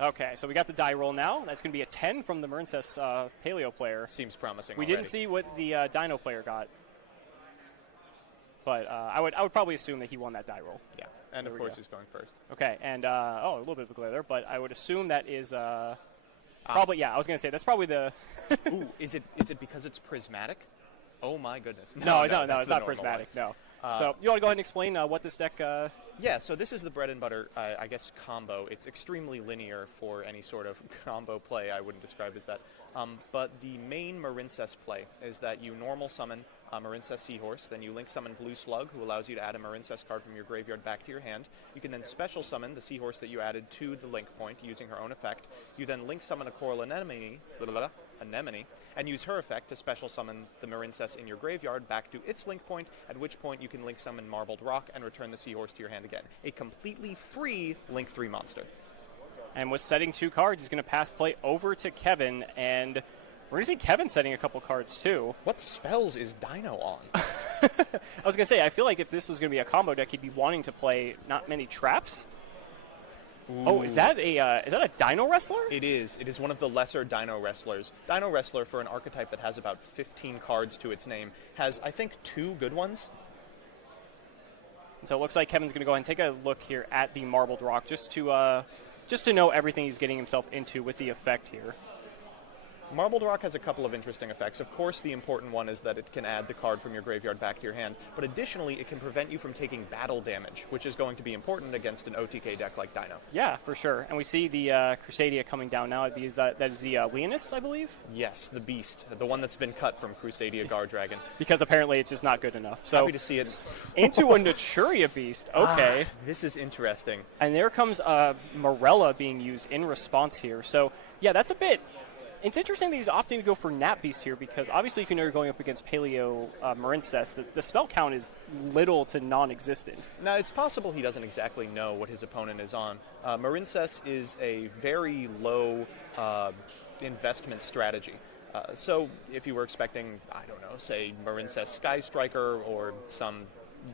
Okay, so we got the die roll now. That's going to be a 10 from the Marincess Paleo player. Seems promising. We didn't see what the Dino player got, but I would probably assume that he won that die roll. Yeah, and of course he's going first. Okay, and a little bit of a glare there, but I would assume that is probably, yeah, I was going to say that's probably the... Ooh, is it because it's prismatic? Oh my goodness. No, it's not prismatic, no. So you want to go ahead and explain what this deck... Yeah, so this is the bread and butter, I guess, combo. It's extremely linear for any sort of combo play. I wouldn't describe it as that. But the main Marincess play is that you normal summon Marincess Seahorse, then you link summon Blue Slug, who allows you to add a Marincess card from your graveyard back to your hand. You can then special summon the Seahorse that you added to the link point using her own effect. You then link summon a Coral Anemone, and use her effect to special summon the Marincess in your graveyard back to its link point, at which point you can link summon Marbled Rock and return the Seahorse to your hand again. A completely free Link 3 monster. And with setting 2 cards, he's going to pass play over to Kevin, and we're going to see Kevin setting a couple cards too. What spells is Dino on? I was going to say, I feel like if this was going to be a combo deck, he'd be wanting to play not many traps. Ooh. Oh, is that a Dino Wrestler? It is. It is one of the lesser Dino Wrestlers. Dino Wrestler, for an archetype that has about 15 cards to its name, has, I think, 2 good ones. And so it looks like Kevin's going to go ahead and take a look here at the Marbled Rock just to know everything he's getting himself into with the effect here. Marbled Rock has a couple of interesting effects. Of course, the important one is that it can add the card from your graveyard back to your hand, but additionally, it can prevent you from taking battle damage, which is going to be important against an OTK deck like Dino. Yeah, for sure. And we see the Crusadia coming down now. That is the Leonis, I believe? Yes, the Beast, the one that's been cut from Crusadia Guard Dragon. Because apparently it's just not good enough. So happy to see it. Into a Naturia Beast. Okay. This is interesting. And there comes Morella being used in response here. So, yeah, that's a bit... It's interesting that he's opting to go for Nat Beast here because obviously if you know you're going up against Paleo Marincess, the spell count is little to non-existent. Now, it's possible he doesn't exactly know what his opponent is on. Marincess is a very low investment strategy. So if you were expecting, I don't know, say Marincess Sky Striker or some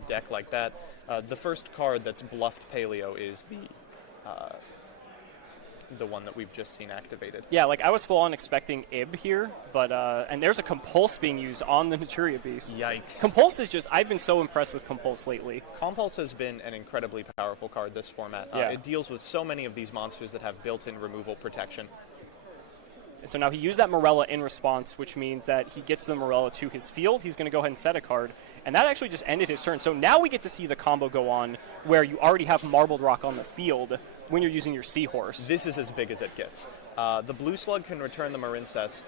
deck like that, the first card that's bluffed Paleo is the one that we've just seen activated. Yeah, like I was full on expecting Ib here, but and there's a Compulse being used on the Naturia Beast. Yikes. Compulse is just, I've been so impressed with Compulse lately. Compulse has been an incredibly powerful card this format. Yeah. It deals with so many of these monsters that have built-in removal protection. So now he used that Morella in response, which means that he gets the Morella to his field. He's going to go ahead and set a card. And that actually just ended his turn. So now we get to see the combo go on where you already have Marbled Rock on the field when you're using your Seahorse. This is as big as it gets. The Blue Slug can return the Marincess.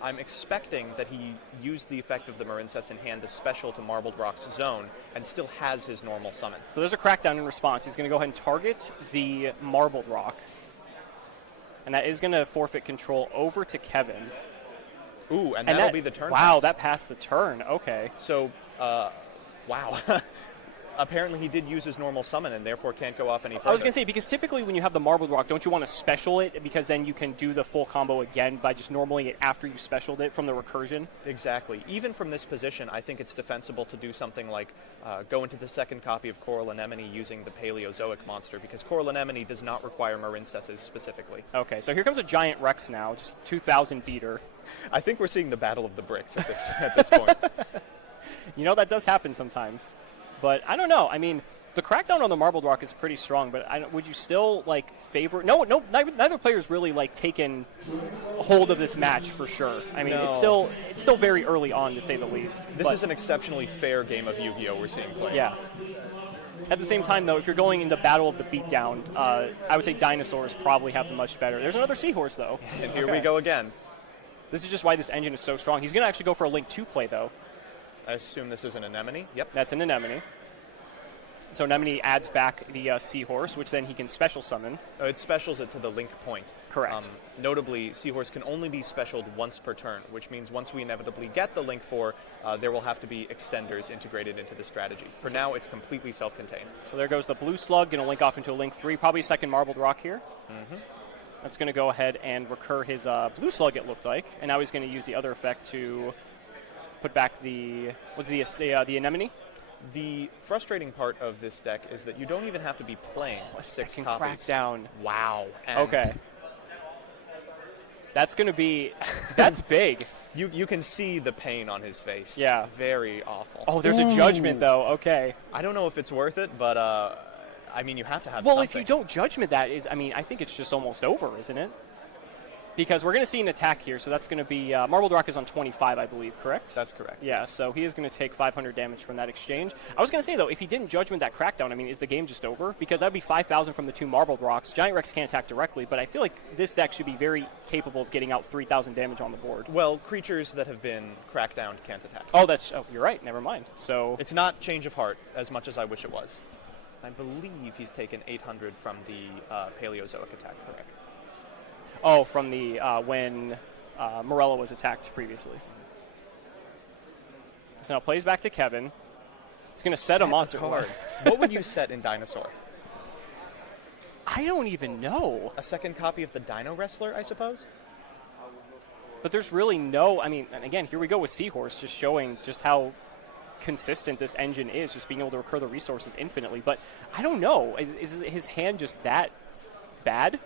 I'm expecting that he used the effect of the Marincess in hand to special to Marbled Rock's zone and still has his normal summon. So there's a crackdown in response. He's going to go ahead and target the Marbled Rock. And that is going to forfeit control over to Kevin. Ooh, and that'll be the turn. Wow, pass. that passed the turn. Okay. So, wow. Apparently he did use his normal summon and therefore can't go off any further. I was going to say, because typically when you have the Marbled Rock, don't you want to special it? Because then you can do the full combo again by just normaling it after you specialed it from the recursion. Exactly. Even from this position, I think it's defensible to do something like go into the second copy of Coral Anemone using the Paleozoic monster, because Coral Anemone does not require Marincesses specifically. Okay, so here comes a giant Rex now, just 2,000 beater. I think we're seeing the battle of the bricks at this point. You know, that does happen sometimes. But I don't know. I mean, the crackdown on the Marbled Rock is pretty strong, but would you still, like, favor... No, neither player's really, like, taken hold of this match for sure. I mean, no. It's still very early on, to say the least. This is an exceptionally fair game of YuGiOh we're seeing play. Yeah. At the same time, though, if you're going into Battle of the Beatdown, I would say Dinosaurs probably have the much better. There's another Seahorse, though. And here we go again. This is just why this engine is so strong. He's going to actually go for a Link 2 play, though. I assume this is an Anemone? Yep. That's an Anemone. So Anemone adds back the Seahorse, which then he can special summon. It specials it to the link point. Correct. Notably, Seahorse can only be specialed once per turn, which means once we inevitably get the link 4, there will have to be extenders integrated into the strategy. For now, it's completely self-contained. So there goes the Blue Slug, going to link off into a link 3, probably a second Marbled Rock here. Mm-hmm. That's going to go ahead and recur his Blue Slug, it looked like, and now he's going to use the other effect to put back the Anemone. The frustrating part of this deck is that you don't even have to be playing 6 copies. Crackdown. Wow. And okay. That's going to be – that's big. You can see the pain on his face. Yeah. Very awful. Oh, there's a judgment, though. Okay. I don't know if it's worth it, but, I mean, you have to have well, something. If you don't judgment that, I mean, I think it's just almost over, isn't it? Because we're going to see an attack here, so that's going to be Marbled Rock is on 25, I believe, correct? That's correct. Yeah, so he is going to take 500 damage from that exchange. I was going to say, though, if he didn't judgment that Crackdown, I mean, is the game just over? Because that would be 5,000 from the 2 Marbled Rocks. Giant Rex can't attack directly, but I feel like this deck should be very capable of getting out 3,000 damage on the board. Well, creatures that have been Crackdown can't attack. Oh, you're right. Never mind. So it's not Change of Heart as much as I wish it was. I believe he's taken 800 from the Paleozoic attack, correct? Oh, from the when Morello was attacked previously. So now plays back to Kevin. He's going to set a monster card. What would you set in Dinosaur? I don't even know. A second copy of the Dino Wrestler, I suppose? But there's really no, I mean, and again, here we go with Seahorse, just showing just how consistent this engine is, just being able to recur the resources infinitely. But I don't know. Is his hand just that bad?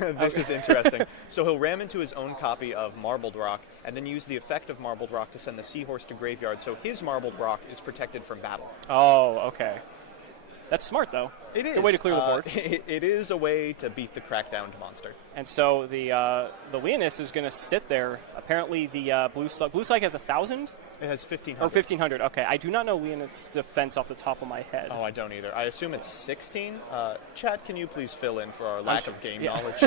This is interesting. So he'll ram into his own copy of Marbled Rock and then use the effect of Marbled Rock to send the Seahorse to graveyard, so his Marbled Rock is protected from battle. Oh, okay. That's smart, though. It is. Good way to clear the board. It is a way to beat the Crackdown monster. And so the Leonis is going to sit there. Apparently the Blue Psyche has 1,000? It has 1,500. Oh, 1,500. Okay. I do not know Leonis' defense off the top of my head. Oh, I don't either. I assume it's 16. Chat, can you please fill in for our lack of game knowledge?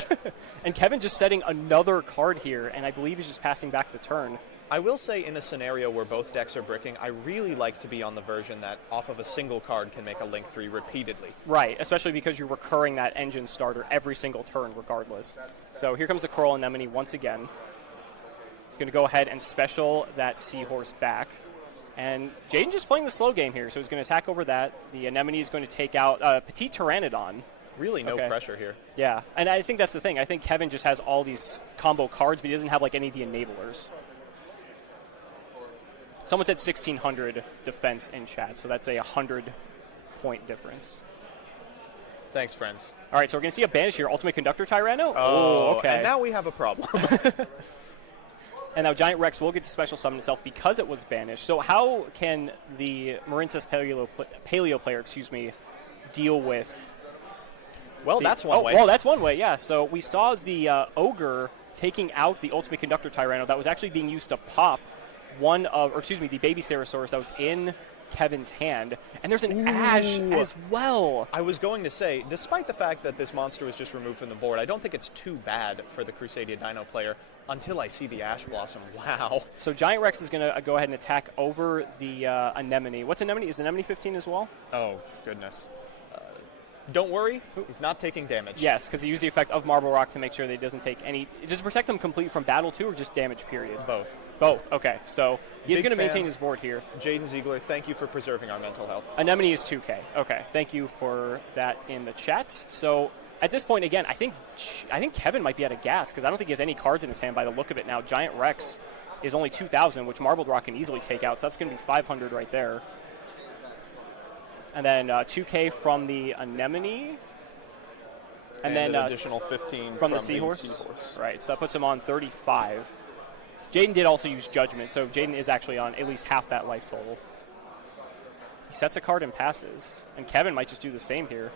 And Kevin just setting another card here, and I believe he's just passing back the turn. I will say, in a scenario where both decks are bricking, I really like to be on the version that off of a single card can make a Link 3 repeatedly. Right, especially because you're recurring that engine starter every single turn regardless. So here comes the Coral Anemone once again. He's going to go ahead and special that Seahorse back. And Jaden just playing the slow game here, so he's going to attack over that. The Anemone is going to take out Petite Pteranodon. Really no pressure here. Yeah, and I think that's the thing. I think Kevin just has all these combo cards, but he doesn't have like any of the enablers. Someone said 1,600 defense in chat, so that's a 100-point difference. Thanks, friends. All right, so we're going to see a banish here. Ultimate Conductor Tyranno? Oh, okay. And now we have a problem. And now Giant Rex will get to special summon itself because it was banished. So how can the Marincess Paleo player, deal with... Well, that's one way. Well, that's one way, yeah. So we saw the Ogre taking out the Ultimate Conductor Tyranno that was actually being used to pop the Baby Ceratosaurus that was in Kevin's hand. And there's an Ash as well. I was going to say, despite the fact that this monster was just removed from the board, I don't think it's too bad for the Crusadia Dino player until I see the Ash Blossom. Wow. So Giant Rex is going to go ahead and attack over the Anemone. What's Anemone? Is Anemone 15 as well? Oh, goodness. Don't worry, he's not taking damage. Yes, because he used the effect of Marble Rock to make sure that he doesn't take any... Does it protect them complete from battle, too, or just damage, period? Both. Both, okay. So he is going to maintain his board here. Jaden Ziegler, thank you for preserving our mental health. Anemone is 2K. Okay, thank you for that in the chat. So at this point, again, I think Kevin might be out of gas, because I don't think he has any cards in his hand by the look of it now. Giant Rex is only 2,000, which Marbled Rock can easily take out, so that's going to be 500 right there. And then 2K from the Anemone. And then an additional 15 from the Seahorse. Right, so that puts him on 35. Jaden did also use Judgment, so Jaden is actually on at least half that life total. He sets a card and passes. And Kevin might just do the same here.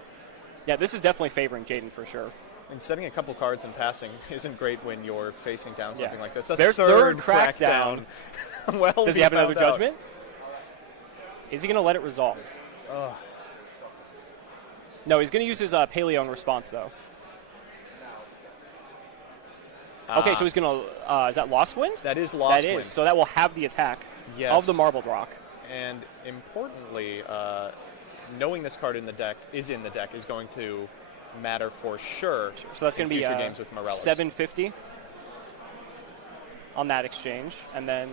Yeah, this is definitely favoring Jaden for sure. And setting a couple cards and passing isn't great when you're facing down something like this. There's third Crackdown. Well, does he have another Judgment? Is he going to let it resolve? No, he's going to use his Paleo in response, though. Okay, so he's going to... is that Lost Wind? That is Lost Wind. That is, so that will have the attack of the Marbled Rock. And importantly, knowing this card in the deck is going to matter for sure. So that's going to be future games with Morellis. 750 on that exchange. And then...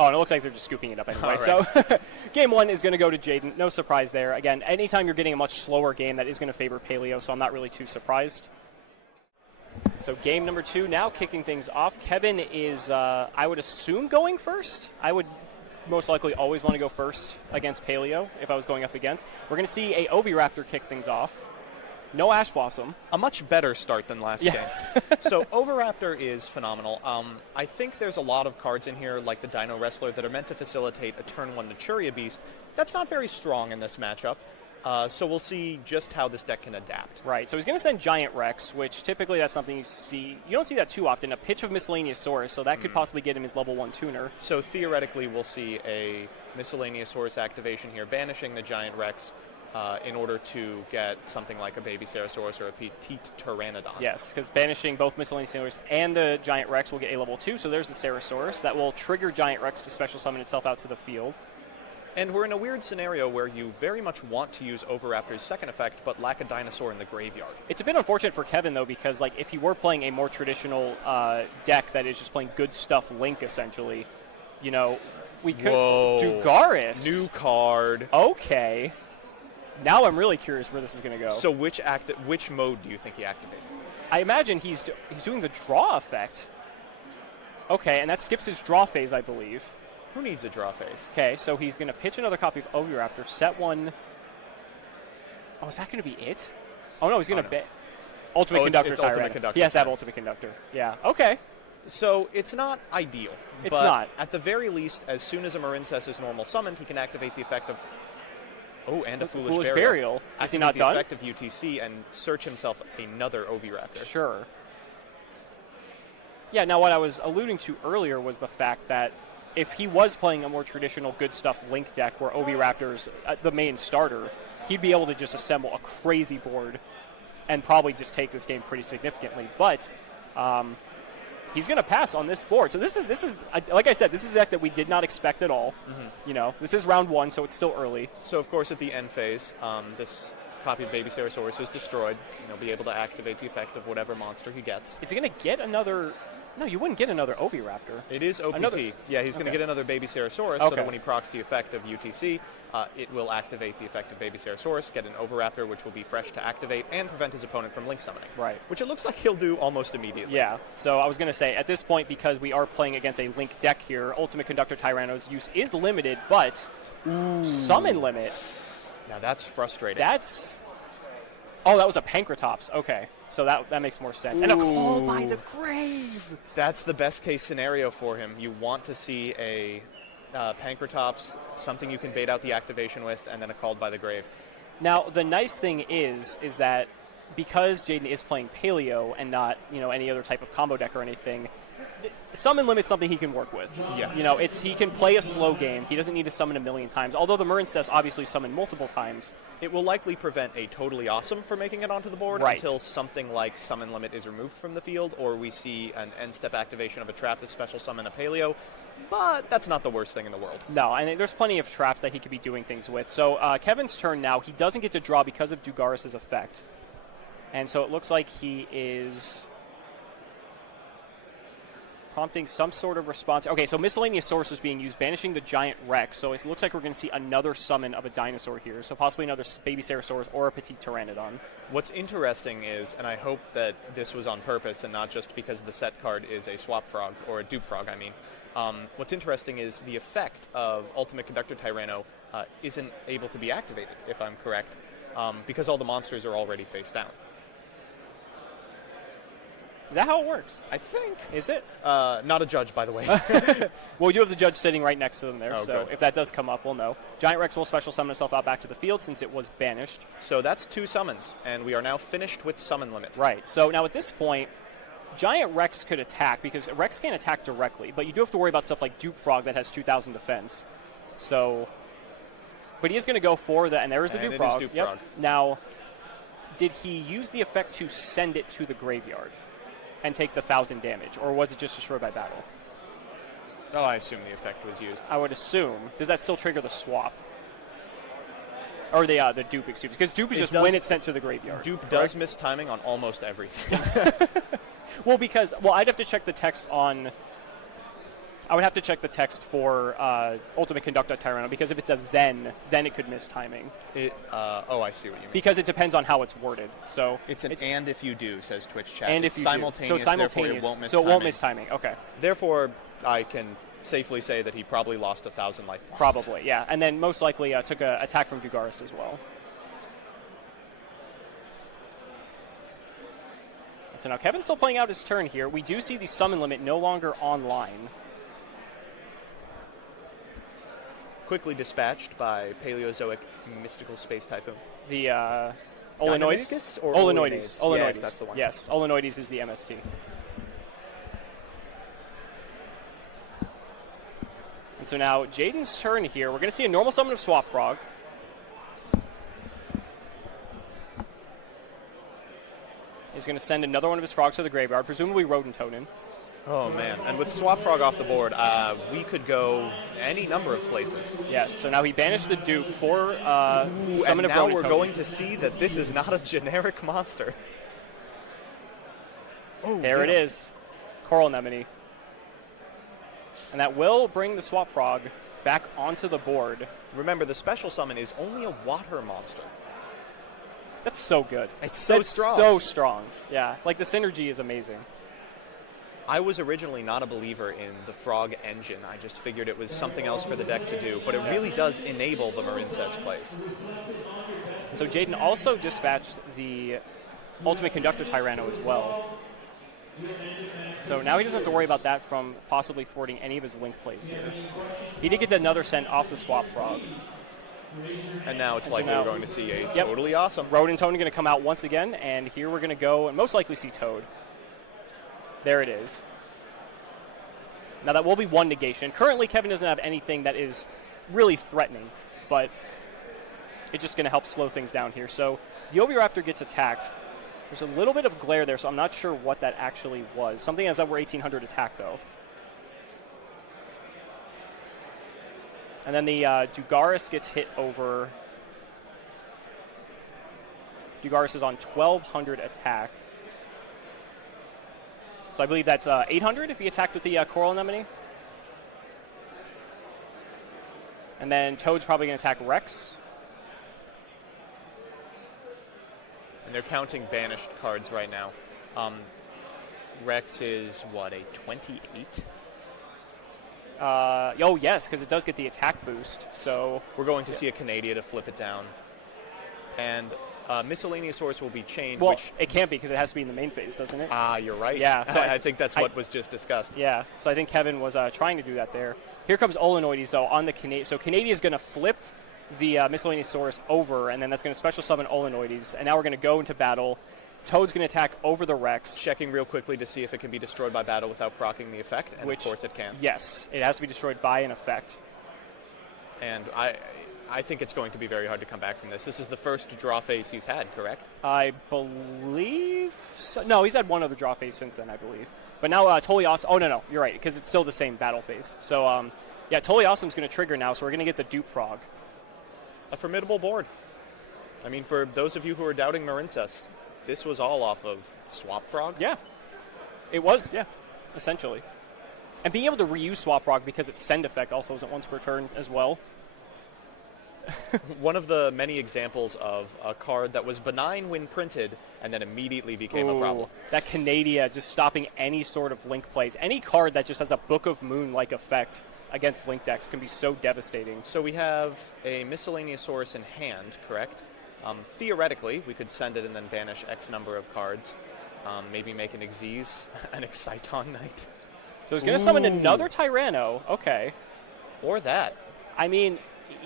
Oh, and it looks like they're just scooping it up anyway. Right. So game one is going to go to Jaden. No surprise there. Again, anytime you're getting a much slower game, that is going to favor Paleo, so I'm not really too surprised. So game number two now kicking things off. Kevin is, I would assume, going first. I would most likely always want to go first against Paleo if I was going up against. We're going to see a Oviraptor kick things off. No Ash Blossom. A much better start than last game. So Oviraptor is phenomenal. I think there's a lot of cards in here, like the Dino Wrestler, that are meant to facilitate a turn 1 Naturia Beast. That's not very strong in this matchup. So we'll see just how this deck can adapt. Right, so he's going to send Giant Rex, which typically that's something you don't see that too often. A pitch of Miscellaneousaurus, so that could possibly get him his level 1 tuner. So theoretically, we'll see a Miscellaneousaurus activation here, banishing the Giant Rex in order to get something like a Baby Ceratosaurus or a Petite Pteranodon. Yes, because banishing both Miscellaneousaurus and the Giant Rex will get a level 2, so there's the Ceratosaurus. That will trigger Giant Rex to special summon itself out to the field. And we're in a weird scenario where you very much want to use Oviraptor's second effect, but lack a dinosaur in the graveyard. It's a bit unfortunate for Kevin, though, because like if he were playing a more traditional deck that is just playing good stuff Link, essentially, you know, we could... Whoa. Dugaris. New card. Okay. Now I'm really curious where this is going to go. So which mode do you think he activated? I imagine he's doing the draw effect. Okay, and that skips his draw phase, I believe. Who needs a draw phase? Okay, so he's going to pitch another copy of Oviraptor, set one... Oh, is that going to be it? Oh, no, he's going to... Ultimate Conductor it's Tyrant. Ultimate Conductor. He has to have Ultimate Conductor. Yeah, okay. So it's not ideal. It's but not. At the very least, as soon as a Marincess is normal summoned, he can activate the effect of... Oh, and a Foolish Burial. Is he not done? Activate the effect of UTC and search himself another Oviraptor. Sure. Yeah, now what I was alluding to earlier was the fact that if he was playing a more traditional good stuff Link deck where Oviraptor's the main starter, he'd be able to just assemble a crazy board and probably just take this game pretty significantly. But he's going to pass on this board. So this is like I said, this is a deck that we did not expect at all. You know, this is round 1, so it's still early. So of course at the end phase, this copy of Baby Ceratosaurus is destroyed, and he'll be able to activate the effect of whatever monster he gets. Is he going to get another... No, you wouldn't get another Oviraptor. It is OPT. Yeah, he's going to get another Baby Ceratosaurus, so that when he procs the effect of UTC, it will activate the effect of Baby Ceratosaurus, get an Oviraptor, which will be fresh to activate, and prevent his opponent from Link summoning. Right. Which it looks like he'll do almost immediately. Yeah, so I was going to say, at this point, because we are playing against a Link deck here, Ultimate Conductor Tyranno's use is limited, but summon limit. Now that's frustrating. That's... Oh, that was a Pankratops. Okay, so that makes more sense. And a Call by the Grave! That's the best case scenario for him. You want to see a Pankratops, something you can bait out the activation with, and then a Called by the Grave. Now, the nice thing is that because Jaden is playing Paleo and not, you know, any other type of combo deck or anything, summon limit's something he can work with. Yeah. You know, he can play a slow game. He doesn't need to summon a million times. Although the Marincess obviously summoned multiple times. It will likely prevent a Totally Awesome from making it onto the board until something like Summon Limit is removed from the field, or we see an end-step activation of a trap to special summon a Paleo. But that's not the worst thing in the world. No, and there's plenty of traps that he could be doing things with. So Kevin's turn now. He doesn't get to draw because of Dugaris' effect. And so it looks like he is... prompting some sort of response. Okay, so Miscellaneousaurus is being used, banishing the Giant Rex. So it looks like we're going to see another summon of a dinosaur here. So possibly another Baby Ceratosaurus or a Petite Pteranodon. What's interesting is, and I hope that this was on purpose and not just because the set card is a Swap Frog, or a Dupe Frog, I mean. What's interesting is the effect of Ultimate Conductor Tyranno isn't able to be activated, if I'm correct, because all the monsters are already face down. Is that how it works? I think. Is it? Not a judge, by the way. Well, you have the judge sitting right next to them there, so good. if that does come up, we'll know. Giant Rex will special summon itself out back to the field since it was banished. So that's 2 summons, and we are now finished with Summon Limit. Right. So now at this point, Giant Rex could attack, because Rex can't attack directly, but you do have to worry about stuff like Dupe Frog that has 2,000 defense. So, but he is going to go for that, and there is the Dupe Frog. Dupe Frog. Now, did he use the effect to send it to the graveyard and take the 1,000 damage, or was it just destroyed by battle? Oh, I assume the effect was used. I would assume. Does that still trigger the swap? Or the dupe, excuse me. Because dupe is just when it's sent to the graveyard. Dupe does miss timing on almost everything. Well, I'd have to check the text on... I would have to check the text for Ultimate Conductor Tyranno, because if it's a then it could miss timing. I see what you mean. Because it depends on how it's worded. So it's and if you do, says Twitch chat. And if you simultaneous, do. So it's simultaneous, therefore it won't miss so timing. it won't miss timing. Okay. Therefore, I can safely say that he probably lost 1,000 life points. Probably, yeah. And then most likely took an attack from YuGiOh as well. So now Kevin's still playing out his turn here. We do see the summon limit no longer online. Quickly dispatched by Paleozoic Mystical Space Typhoon. The Olenoides? Dynamicus or Olenoides. Olenoides? Yes, that's the one. Yes, Olenoides is the MST. And so now Jaden's turn here. We're going to see a normal summon of Swap Frog. He's going to send another one of his frogs to the graveyard, presumably Rodentonen. Oh, man. And with Swap Frog off the board, we could go any number of places. Yes, so now he banished the Duke for Ooh, summon and of now Rodentonen. we're going to see that this is not a generic monster. Oh, There it is. Coral Anemone. And that will bring the Swap Frog back onto the board. Remember, the special summon is only a water monster. That's so good. It's so strong. So strong. Yeah, like the synergy is amazing. I was originally not a believer in the frog engine. I just figured it was something else for the deck to do, but it really does enable the Marincess plays. So Jaden also dispatched the Ultimate Conductor Tyranno as well. So now he doesn't have to worry about that from possibly thwarting any of his link plays here. He did get another send off the Swap Frog. And now it's likely we're going to see a totally awesome Rodentonen going to come out once again, and here we're going to go and most likely see Toad. There it is. Now that will be one negation. Currently, Kevin doesn't have anything that is really threatening, but it's just going to help slow things down here. So the Oviraptor gets attacked. There's a little bit of glare there, so I'm not sure what that actually was. Something has over 1,800 attack, though. And then the Dugaris gets hit over. Dugaris is on 1,200 attack. So I believe that's 800 if he attacked with the Coral Anemone. And then Toad's probably going to attack Rex. And they're counting banished cards right now. Rex is, what, a 28? Oh, yes, because it does get the attack boost. So we're going to see a Canadia to flip it down. And Miscellaneousaurus will be chained. Well, which it can't be because it has to be in the main phase, doesn't it? you're right. Yeah. So I think that's what was just discussed. Yeah, so I think Kevin was trying to do that there. Here comes Olenoides, though, on the Canadia. So Canadia is going to flip the Miscellaneousaurus over, and then that's going to special summon Olenoides. And now we're going to go into battle. Toad's going to attack over the Rex. Checking real quickly to see if it can be destroyed by battle without proccing the effect, and of course it can. Yes, it has to be destroyed by an effect. And I think it's going to be very hard to come back from this. This is the first draw phase he's had, correct? I believe so. No, he's had one other draw phase since then, I believe. But now Totally Awesome. Oh, no, you're right, because it's still the same battle phase. So, yeah, Totally Awesome's going to trigger now, so we're going to get the Dupe Frog. A formidable board. I mean, for those of you who are doubting Marincess, this was all off of Swap Frog? Yeah. It was, yeah, essentially. And being able to reuse Swap Frog because its send effect also isn't once per turn as well. One of the many examples of a card that was benign when printed and then immediately became a problem. That Canadia just stopping any sort of link plays. Any card that just has a Book of Moon-like effect against link decks can be so devastating. So we have a Miscellaneousaurus in hand, correct? Theoretically, we could send it and then banish X number of cards. Maybe make an Xyz, an Exciton Knight. So he's going to summon another Tyranno. Okay. Or that. I mean,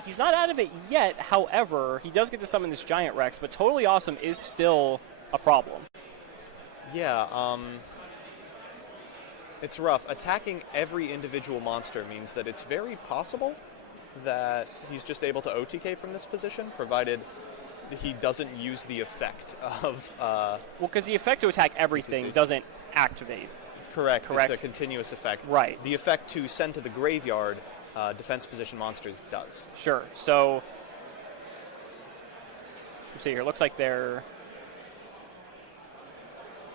he's not out of it yet. However, he does get to summon this Giant Rex, but Totally Awesome is still a problem. Yeah, it's rough. Attacking every individual monster means that it's very possible that he's just able to OTK from this position, provided he doesn't use the effect of... well, because the effect to attack everything doesn't activate. Correct. It's a continuous effect. Right. The effect to send to the graveyard defense position monsters does. Sure. So, let's see here. Looks like they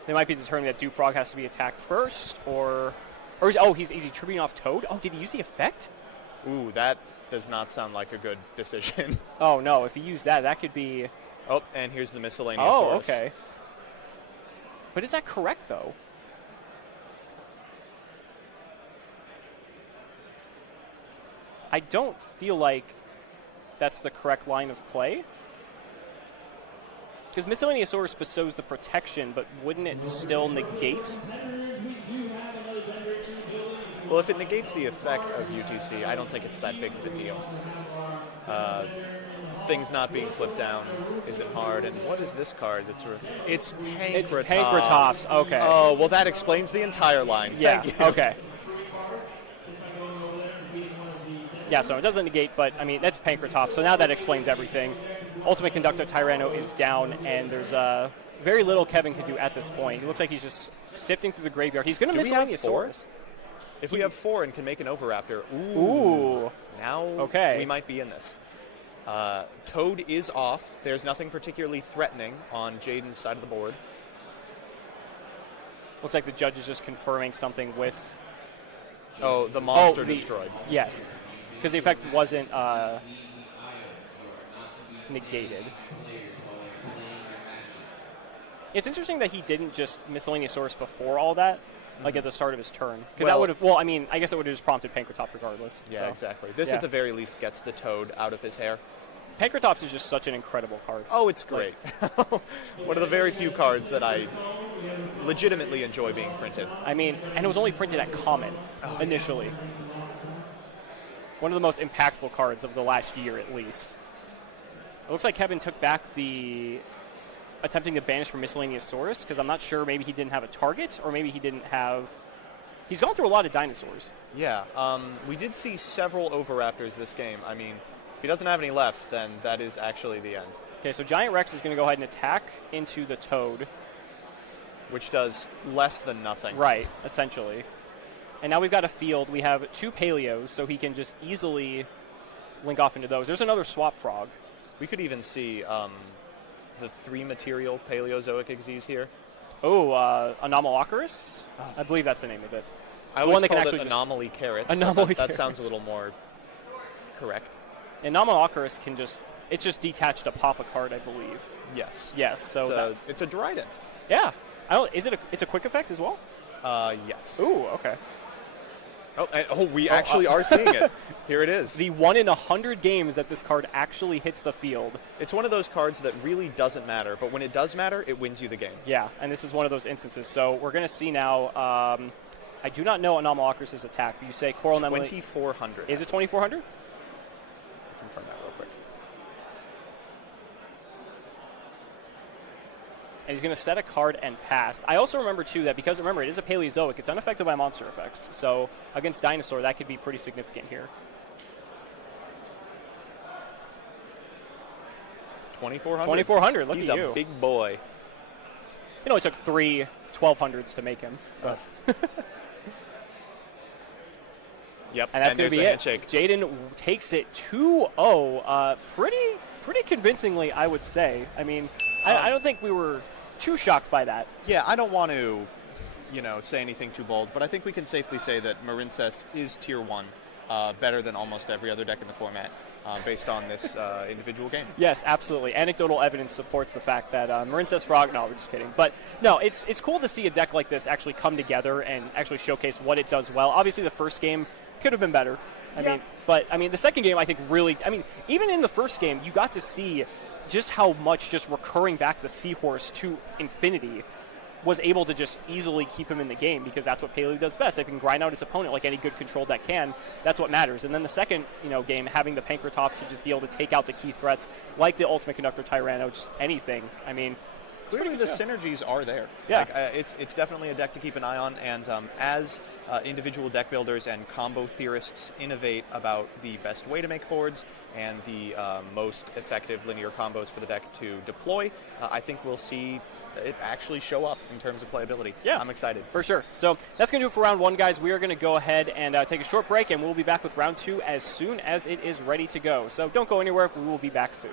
might be determining that Dupe Frog has to be attacked first, or is he tripping off Toad? Oh, did he use the effect? Ooh, that does not sound like a good decision. Oh, no. If he used that, that could be... Oh, and here's the Miscellaneousaurus. Oh, okay. But is that correct, though? I don't feel like that's the correct line of play. Because Miscellaneousaurus bestows the protection, but wouldn't it still negate? Well, if it negates the effect of UTC, I don't think it's that big of a deal. Things not being flipped down isn't hard. And what is this card? It's Pankratops. It's Pankratops, okay. Oh, well, that explains the entire line. Yeah, Thank you. okay. Yeah, so it doesn't negate, but, I mean, that's Pankratops, so now that explains everything. Ultimate Conductor Tyranno is down, and there's very little Kevin can do at this point. It looks like he's just sifting through the graveyard. He's going to miss Miscellaneousaurus. If we have 4 and can make an Overraptor, ooh. Now okay. we might be in this. Toad is off. There's nothing particularly threatening on Jaden's side of the board. Looks like the judge is just confirming something with... Oh, the monster destroyed. Yes, because the effect wasn't negated. It's interesting that he didn't just Miscellaneousaurus before all that, like at the start of his turn. Because that would have, well, I mean, I guess it would have just prompted Pankratops regardless. Yeah, so. exactly. This at the very least gets the Toad out of his hair. Pankratops is just such an incredible card. Oh, it's great. One of the very few cards that I legitimately enjoy being printed. I mean, and it was only printed at Common initially. One of the most impactful cards of the last year, at least. It looks like Kevin took back the attempting to banish from Miscellaneousaurus, because I'm not sure, maybe he didn't have a target, or maybe he didn't have... He's gone through a lot of dinosaurs. Yeah, we did see several Overraptors this game. I mean, if he doesn't have any left, then that is actually the end. Okay, so Giant Rex is going to go ahead and attack into the Toad. Which does less than nothing. Right, essentially. And now we've got a field. We have 2 Paleos, so he can just easily link off into those. There's another Swap Frog. We could even see the 3-material Paleozoic Xyz here. Oh, Anomalocaris? I believe that's the name of it. I always call it Anomaly Carrots. Anomaly That sounds a little more correct. Anomalocaris can just... It's just detached to pop a card, I believe. Yes. Yes, so... It's a Dryden. Yeah. It's a quick effect as well? Yes. Ooh, okay. We actually are seeing it. Here it is. The 1 in 100 games that this card actually hits the field. It's one of those cards that really doesn't matter, but when it does matter, it wins you the game. Yeah, and this is one of those instances. So we're going to see now, I do not know Anomalocaris' attack. You say Coral Anemone... 2,400. Is it 2,400? Confirm that real quick. And he's going to set a card and pass. I also remember, too, that because, remember, it is a Paleozoic, it's unaffected by monster effects. So against Dinosaur, that could be pretty significant here. 2,400. 2,400, look He's at you. He's a big boy. It only took 3 1,200s to make him. Yep, and that's going to be it. Handshake. Jaden takes it 2-0 pretty convincingly, I would say. I mean, I don't think we were too shocked by that. Yeah, I don't want to, say anything too bold, but I think we can safely say that Marincess is Tier 1, better than almost every other deck in the format, based on this individual game. Yes, absolutely. Anecdotal evidence supports the fact that Marincess Frog... No, we're just kidding. But, no, it's cool to see a deck like this actually come together and actually showcase what it does well. Obviously, the first game could have been better. I mean, the second game, I think, really... I mean, even in the first game, you got to see just how much just recurring back the Seahorse to infinity was able to just easily keep him in the game, because that's what Paleo does best. If he can grind out its opponent like any good control deck can, that's what matters. And then the second game, having the Pankratops to just be able to take out the key threats like the Ultimate Conductor Tyranno, just anything. I mean, clearly the synergies are there. Yeah. It's definitely a deck to keep an eye on, and as individual deck builders and combo theorists innovate about the best way to make boards and the most effective linear combos for the deck to deploy, I think we'll see it actually show up in terms of playability. Yeah, I'm excited. For sure. So that's going to do it for round 1, guys. We are going to go ahead and take a short break, and we'll be back with round 2 as soon as it is ready to go. So don't go anywhere. We will be back soon.